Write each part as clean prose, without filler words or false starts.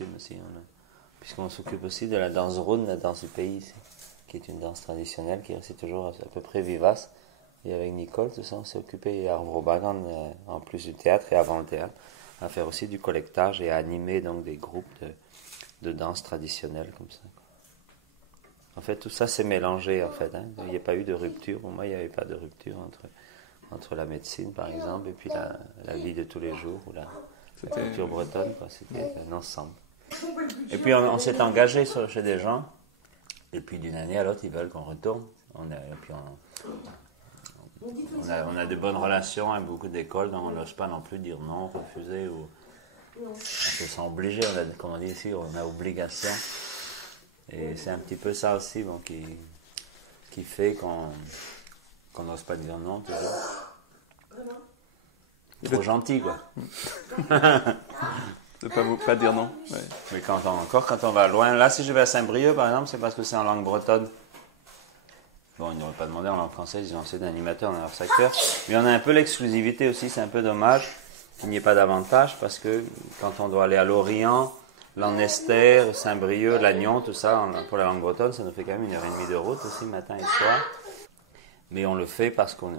costumes aussi. Puisqu'on s'occupe aussi de la danse roune, la danse du pays ici, qui est une danse traditionnelle qui reste toujours à peu près vivace. Et avec Nicole, tout ça, on s'est occupé à Arvrobagan, en plus du théâtre et avant le théâtre, à faire aussi du collectage et à animer donc des groupes de danse traditionnelle comme ça. En fait, tout ça s'est mélangé en fait. Il n'y a pas eu de rupture. Pour moi, il n'y avait pas de rupture entre la médecine, par exemple, et puis la vie de tous les jours, ou la culture bretonne. C'était un ensemble. Et puis on s'est engagé chez des gens, et puis d'une année à l'autre, ils veulent qu'on retourne. On a de bonnes relations avec beaucoup d'écoles, donc on n'ose pas non plus dire non, refuser, ou on se sent obligé, comme on dit ici, on a obligation. Et c'est un petit peu ça aussi qui fait qu'on n'ose pas dire non toujours. Trop gentil, quoi. De pas dire non. Ouais. Mais quand on va loin, là si je vais à Saint-Brieuc par exemple, c'est parce que c'est en langue bretonne. Bon, ils n'auraient pas demandé en langue française, ils ont assez d'animateurs dans leur secteur. Mais on a un peu l'exclusivité aussi, c'est un peu dommage qu'il n'y ait pas d'avantage, parce que quand on doit aller à Lorient, Lanester, Saint-Brieuc, Lannion, tout ça, pour la langue bretonne, ça nous fait quand même 1h30 de route aussi, matin et soir. Mais on le fait parce qu'on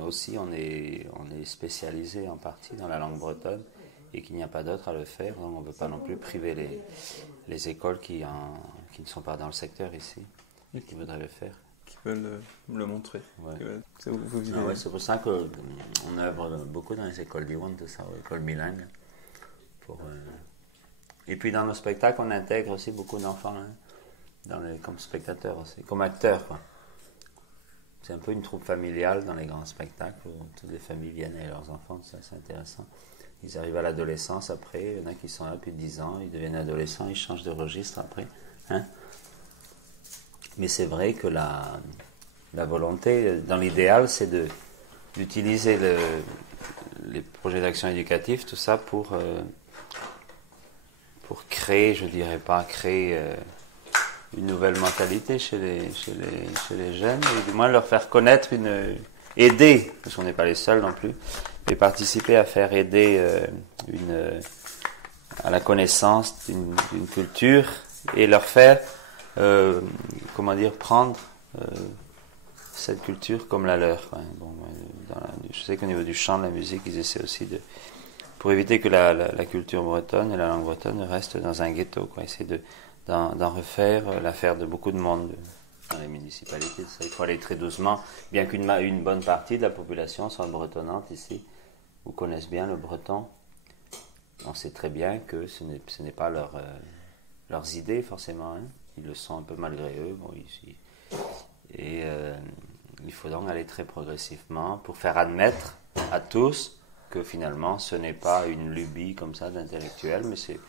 est spécialisé en partie dans la langue bretonne et qu'il n'y a pas d'autre à le faire. Donc on ne veut pas non plus priver les écoles qui ne sont pas dans le secteur ici, qui voudraient le faire. Qui veulent le montrer. Ouais. C'est pour ça qu'on œuvre beaucoup dans les écoles d'Iwan, tout ça, les écoles bilingues. Et puis dans nos spectacles, on intègre aussi beaucoup d'enfants, comme spectateurs aussi, comme acteurs, quoi. C'est un peu une troupe familiale dans les grands spectacles où toutes les familles viennent avec leurs enfants, c'est assez intéressant. Ils arrivent à l'adolescence après, il y en a qui sont là depuis 10 ans, ils deviennent adolescents, ils changent de registre après. Mais c'est vrai que la volonté, dans l'idéal, c'est d'utiliser les projets d'action éducative, tout ça pour créer, je dirais pas créer une nouvelle mentalité chez les jeunes, et du moins leur faire connaître, aider, parce qu'on n'est pas les seuls non plus, et participer à faire aider à la connaissance d'une culture, et leur faire prendre cette culture comme la leur. Je sais qu'au niveau du chant, de la musique, ils essaient aussi pour éviter que la culture bretonne et la langue bretonne restent dans un ghetto, quoi. Essayer d'en refaire l'affaire de beaucoup de monde dans les municipalités. Ça, il faut aller très doucement, bien qu'une bonne partie de la population soit bretonnante ici, ou connaissent bien le breton. On sait très bien que ce n'est pas leurs idées forcément, Ils le sont un peu malgré eux. Et il faut donc aller très progressivement pour faire admettre à tous que finalement ce n'est pas une lubie comme ça d'intellectuel, mais c'est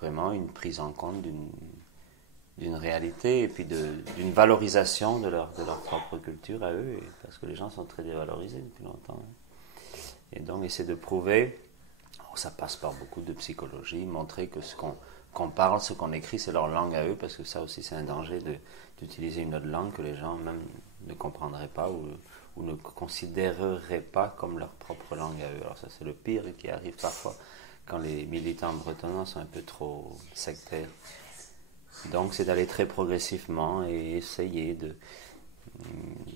vraiment une prise en compte d'une réalité et puis d'une valorisation de leur propre culture à eux, parce que les gens sont très dévalorisés depuis longtemps. Et donc essayer de prouver, ça passe par beaucoup de psychologie, montrer que ce qu'on parle, ce qu'on écrit, c'est leur langue à eux, parce que ça aussi c'est un danger d'utiliser une autre langue que les gens même ne comprendraient pas ou ne considéreraient pas comme leur propre langue à eux. Alors ça c'est le pire qui arrive parfois quand les militants bretons sont un peu trop sectaires. Donc c'est d'aller très progressivement et essayer de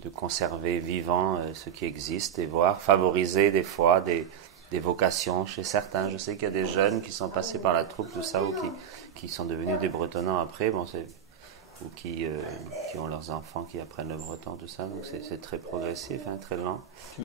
conserver vivant ce qui existe et favoriser des fois des vocations chez certains. Je sais qu'il y a des jeunes qui sont passés par la troupe, tout ça, ou qui sont devenus des bretonnants après, ou qui ont leurs enfants qui apprennent le breton, tout ça. Donc c'est très progressif, très lent.